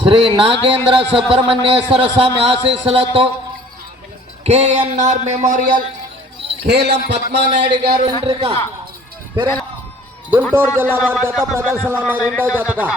శ్రీ నాగేంద్ర సుబ్రహ్మణ్యేశ్వర స్వామి ఆశీస్సులతో KNR memorial కేలం Padmanaidu గారు గుంటూరు జిల్లా వారి జత ప్రదర్శనలో ఉన్నాయి. రెండవ జతగా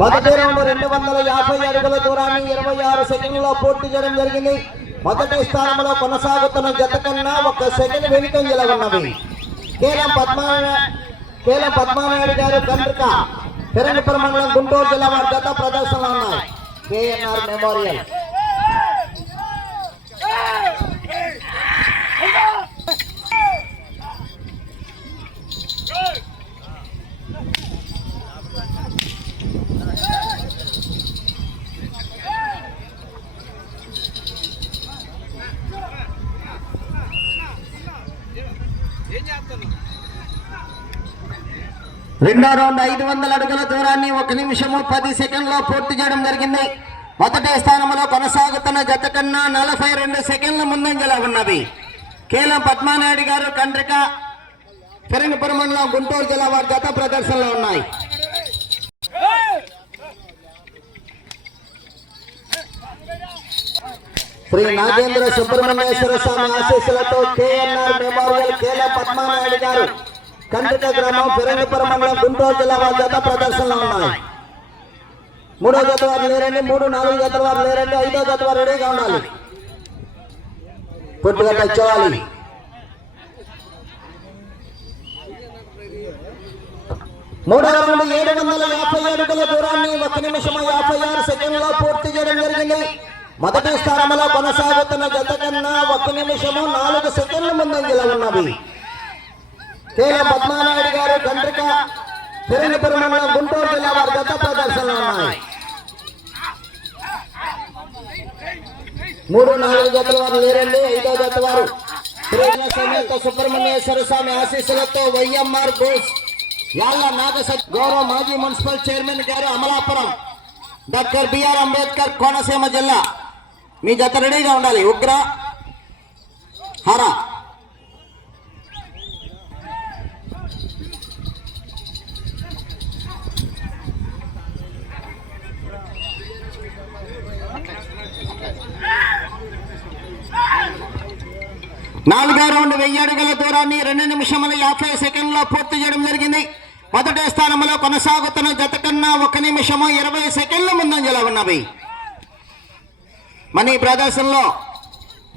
మొదటి రౌండ్ 250 అడుగుల దూరాన్ని 26 సెకండ్లలో పూర్తి చేయడం జరిగింది. మొదటి స్థానంలో కొనసాగుతున్న జత కన్నా 1 సెకండ్ వెనుకంజలో ఉన్నవి. కేలం పద్మానాయుడు గారు కండ్రిక ఫిరంగిపురం మండలం గుంటూరు జిల్లా వారి జత ప్రదర్శనలో ఉన్నాయి. కేఎన్ఆర్ మెమోరియల్ రెండో రౌండ్ 500 అడుగుల దూరాన్ని 1 నిమిషము 10 సెకండ్లో పూర్తి చేయడం జరిగింది. మొదటి స్థానంలో కొనసాగుతున్న జత కన్నా 42 సెకండ్ల ముందంజలో ఉన్నవి. కేలం పద్మానాయుడు గారు కండ్రిక ఫిరంగిపురం మండలం గుంటూరు జిల్లా వారి జత ప్రదర్శనలో ఉన్నాయి. శ్రీ నాగేంద్ర సుబ్రహ్మణ్యేశ్వర స్వామి ఆశీస్సులతో కేఎన్ఆర్ మెమోరియల్ కేలం పద్మానాయుడు గారు కండ్రిక గ్రామం ఫిరంగిపురం మండలం గుంటూరు జిల్లా వారి జత ప్రదర్శనలో ఉన్నాయి. 3వ జత వారు లేరండి, 3, 4 జత వారు లేరండి, 5వ జత వారు రెడీగా ఉండాలి. పూర్తిగా తెచ్చేవాలి. మూడవ రౌండ్ 750 అడుగుల దూరాన్ని 1 నిమిషం 56 సెకండ్లో పూర్తి చేయడం జరిగింది. మొదటి స్థానంలో కొనసాగుతున్న జత కన్నా 1 నిమిషము 4 సెకండ్ల ముందంజలో ఉన్నవి. కేఎం పద్మానాయుడు గారు కండ్రిక ఫిరంగిపురం మండలం గుంటూరు జిల్లా వారి జత ప్రదర్శనలో ఉన్నాయి. 3, 4 జతల వారు లేరండి, 5వ జత వారు సమేత సుబ్రహ్మణ్యేశ్వర స్వామి ఆశీస్సులతో వైఎంఆర్ బోస్ యాళ్ల నాగసత్ గౌరవ మాజీ మున్సిపల్ చైర్మన్ గారు అమలాపురం డాక్టర్ బిఆర్ అంబేద్కర్ కోనసీమ జిల్లా. మీ జత రెడీగా ఉండాలి. ఉగ్ర హర 4వ రౌండ్ 1000 అడుగుల దూరాన్ని 2 నిమిషముల 50 సెకండ్లో పూర్తి చేయడం జరిగింది. మొదటి స్థానంలో కొనసాగుతున్న జత కన్నా 1 నిమిషము 20 సెకండ్ల ముందంజలో ఉన్నవి. మన ఈ ప్రదర్శనలో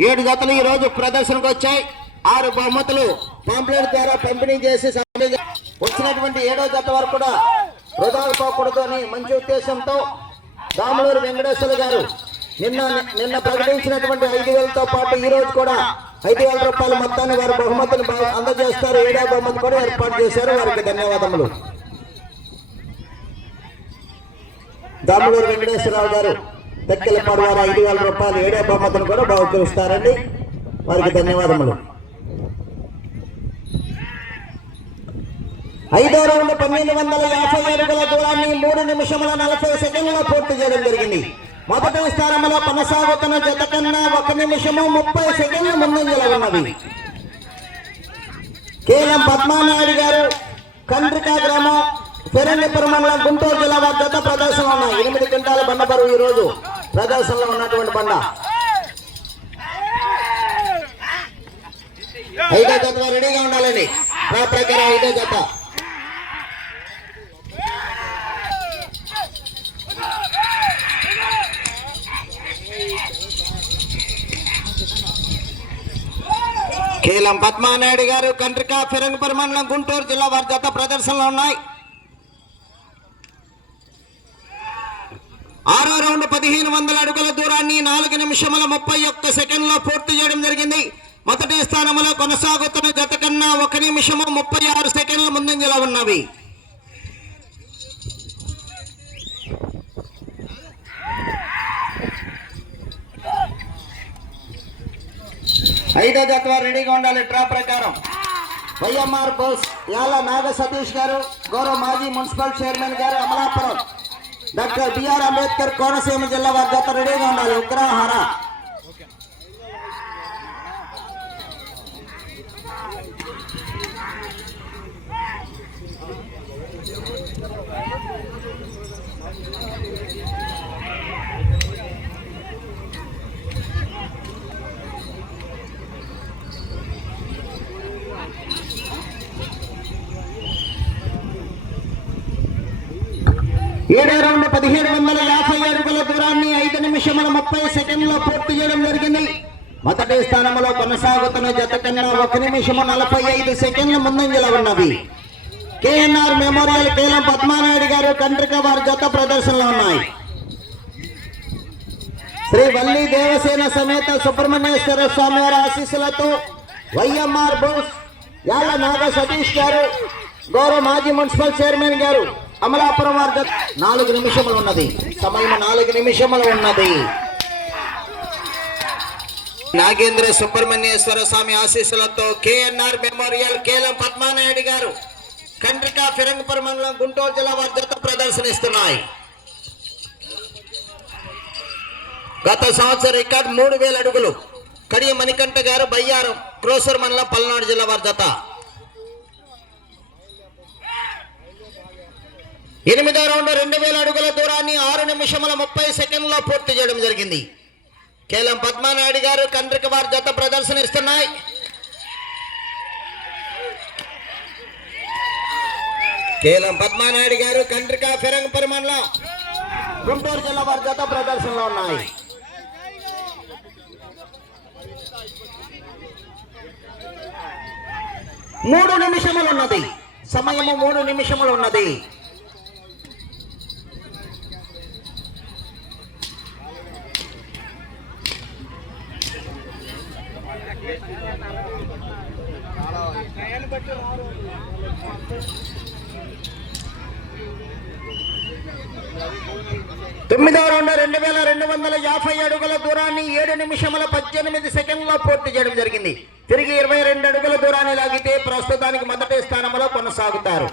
7 జతలు ఈ రోజు ప్రదర్శనకు వచ్చాయి. 6 బహుమతులు పాంప్లెట్ ద్వారా పంపిణీ చేసి వచ్చినటువంటి 7వ జత వరకు కూడా వృధా పోకూడదు అని మంచి ఉద్దేశంతో దాములూరు వెంకటేశ్వర గారు నిన్న ప్రకటించినటువంటి 5,000తో పాటు ఈ రోజు కూడా 5,000 రూపాయల మొత్తాన్ని వారు బహుమతులు అందజేస్తారు. 7వ బహుమతి కూడా ఏర్పాటు చేశారు. వారికి ధన్యవాదములు. దాములూరు వెంకటేశ్వరరావు గారు తెక్కెలపాడు వారు 5,000 రూపాయలు 7వ బహుమతిని కూడా బహుకరిస్తారండి. వారికి ధన్యవాదములు. 5వ రౌండ్ 1250 అడుగుల దూరాన్ని 3 నిమిషముల 40 సెకండ్లలో పూర్తి చేయడం జరిగింది. మొదటి స్థానంలో కొనసాగుతున్న జత కన్నా 1 నిమిషము 30 సెకండ్ల ముందంజలో ఉన్నవి. కేలం పద్మానాయుడు గారు కండ్రిక గ్రామం ఫిరంగిపురం మండలం గుంటూరు జిల్లా వారి జత ప్రదర్శనలో ఉన్నాయి. 8 క్వింటాల బండ బరువు ఈ రోజు ప్రదర్శనలో ఉన్నటువంటి బండ. 5వ జత రెడీగా ఉండాలండి. ప్రకారం 5వ జత కేలం పద్మానాయుడు గారు కండ్రిక ఫిరంగిపురం మండలం గుంటూరు జిల్లా వారి జత ప్రదర్శనలో ఉన్నాయి. 6వ రౌండ్ 1500 అడుగుల దూరాన్ని 4 నిమిషముల 31 సెకండ్లో పూర్తి చేయడం జరిగింది. మొదటి స్థానంలో కొనసాగుతున్న జత కన్నా 1 నిమిషము 36 సెకండ్ల ముందంజలో ఉన్నవి. ఐదో జత వారు రెడీగా ఉండాలి. డ్రా ప్రకారం వైఎంఆర్ బోస్ యాల నాగ సతీష్ గారు గౌరవ మాజీ మున్సిపల్ చైర్మన్ గారు అమలాపురం డాక్టర్ బిఆర్ అంబేద్కర్ కోనసీమ జిల్లా వారి జత రెడీగా ఉండాలి. ఉగ్రహార ఏడో రౌండ్ 1750 అడుగుల దూరాన్ని 5 నిమిషముల 30 సెకండ్లో పూర్తి చేయడం జరిగింది. మొదటి స్థానంలో కొనసాగుతున్న జత కన్నా 1 నిమిషము 45 సెకండ్ల ముందంజలో ఉన్నది. కేఎన్ఆర్ మెమోరియల్ కేలం పద్మానాయుడు గారు కండ్రిక వారి జత ప్రదర్శనలో ఉన్నాయి. శ్రీ వల్లి దేవసేన సమేత సుబ్రహ్మణ్యేశ్వర స్వామి వారి ఆశీస్సులతో వైఎంఆర్ బోస్ యాళ్ళ నాగ సతీష్ గారు, గౌరవ మాజీ మున్సిపల్ చైర్మన్ గారు అమలాపురం వారి జత 4 నిమిషములు ఉన్నది. సమయం 4 నిమిషములు ఉన్నది. నాగేంద్ర సుబ్రహ్మణ్యేశ్వర స్వామి ఆశీస్సులతో కేఎన్ఆర్ మెమోరియల్ కేలం పద్మానాయుడు గారు కండ్రిక ఫిరంగపురం మండలం గుంటూరు జిల్లా వారి జత ప్రదర్శనిస్తున్నాయి. గత సంవత్సరం రికార్డ్ 3000 అడుగులు కడియ మణికంఠ గారు బయ్యారం క్రోసర్ మండలం పల్నాడు జిల్లా వారి జత. 8వ రౌండ్ 2000 అడుగుల దూరాన్ని 6 నిమిషముల 30 సెకండ్లో పూర్తి చేయడం జరిగింది. కేలం పద్మానాయుడు గారు కండ్రిక వారి జత ప్రదర్శనిస్తున్నాయి. కేలం పద్మానాయుడు గారు కండ్రిక ఫిరంగపురం మండలం గుంటూరు జిల్లా వారి జత ప్రదర్శనలో ఉన్నాయి. మూడు నిమిషములు ఉన్నది. సమయము 3 నిమిషములు ఉన్నది. తొమ్మిదవ రౌండ్ 2250 అడుగుల దూరాన్ని 7 నిమిషముల 18 సెకండ్లో పూర్తి చేయడం జరిగింది. తిరిగి 22 అడుగుల దూరాన్ని లాగితే ప్రస్తుతానికి మొదటి స్థానంలో కొనసాగుతారు.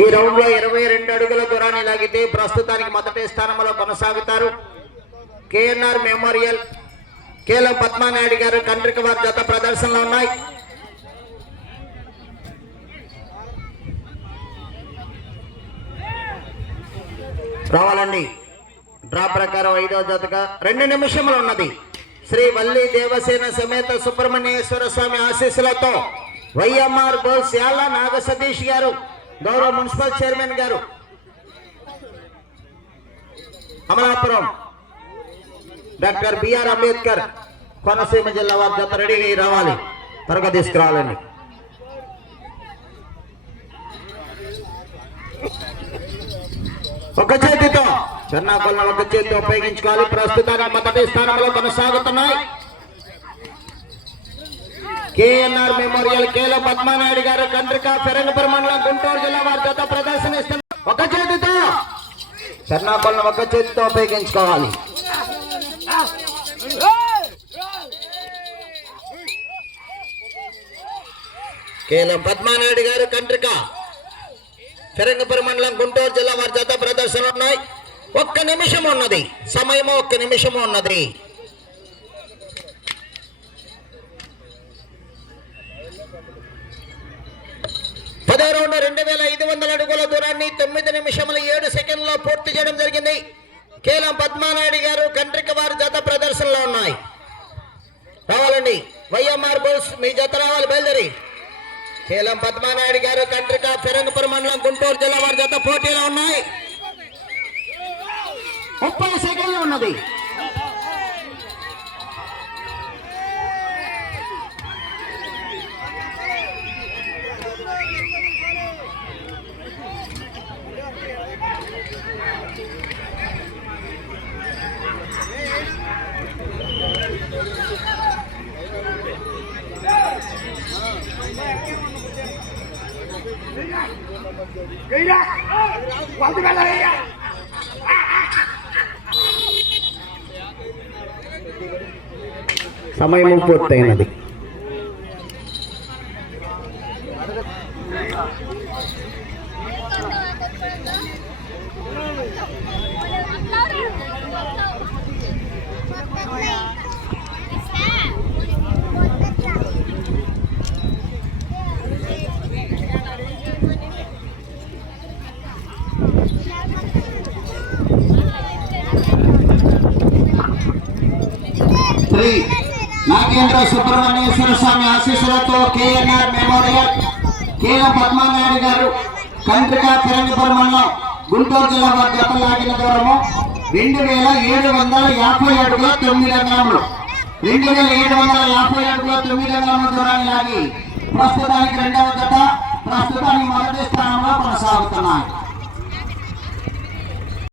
ఈ రౌండ్ లో 22 అడుగుల దూరాన్ని లాగితే ప్రస్తుతానికి మొదటి స్థానంలో కొనసాగుతారు. కేఎన్ఆర్ మెమోరియల్ కేలం పద్మానాయుడు గారు కండ్రిక వారి జత ప్రదర్శనలో ఉన్నాయి. రావాలండి. డ్రా ప్రకారం 5వ జతగా 2 నిమిషములు ఉన్నది. శ్రీ వల్లి దేవసేన సమేత సుబ్రహ్మణ్యేశ్వర స్వామి ఆశీస్సులతో వైఎంఆర్ బోస్ యాళ్ళ నాగ సతీష్ గారు, గౌరవ మున్సిపల్ చైర్మన్ గారు అమలాపురం డాక్టర్ బిఆర్ అంబేద్కర్ కోనసీమ జిల్లా వారి జత రెడీ రావాలి. త్వరగా తీసుకురావాలండి. ఒక చేతితో చెన్నాకొలను ఒక చేతితో ఉపయోగించుకోవాలి. ప్రస్తుతానికి మొదటి స్థానంలో కొనసాగుతున్నాయి. కేఎన్ఆర్ మెమోరియల్ కేలం పద్మానాయుడు గారు కండ్రిక ఫిరంగపురం మండలం గుంటూరు జిల్లా వారి జత ప్రదర్శనిస్తున్నారు. ఒక చేతితో చెన్నాకొలను ఒక చేతితో ఉపయోగించుకోవాలి. కేలం పద్మానాయుడు గారు కండ్రిక ఫిరంగపురం మండలం గుంటూరు జిల్లా వారి జత ప్రదర్శనలు ఉన్నాయి. 1 నిమిషం ఉన్నది. సమయము 1 నిమిషము ఉన్నది. పదో రౌండ్ 2500 అడుగుల దూరాన్ని 9 నిమిషముల 7 సెకండ్లో పూర్తి చేయడం జరిగింది. కేలం పద్మానాయుడు గారు కండ్రిక వారి జత ప్రదర్శనలో ఉన్నాయి. రావాలండి. వైఎంఆర్ బోస్ మీ జత రావాలి. బయలుదేరి. కేలం పద్మానాయుడు గారు కండ్రిక ఫిరంగపురం మండలం గుంటూరు జిల్లా వారి జత పోటీలో ఉన్నాయి. 30 సెకండ్లు ఉన్నది. సమయం పూర్తయినది. నాగేంద్ర సుబ్రహ్మణ్యేశ్వర స్వామి ఆశీస్సులతో కేఎన్ఆర్ మెమోరియల్ కేఎ పద్మానాయుడు గారు కంట్రిగా తిరంగపురం మండలం గుంటూరు జిల్లా వారి జత లాగిన దూరము 2750 అడుగుల 9 అంగుళములు 2750 అడుగుల 9 అంగుళముల దూరాన్ని లాగి ప్రస్తుతానికి రెండవ జత ప్రస్తుతానికి మొదటి స్థానంలో కొనసాగుతున్నాయి.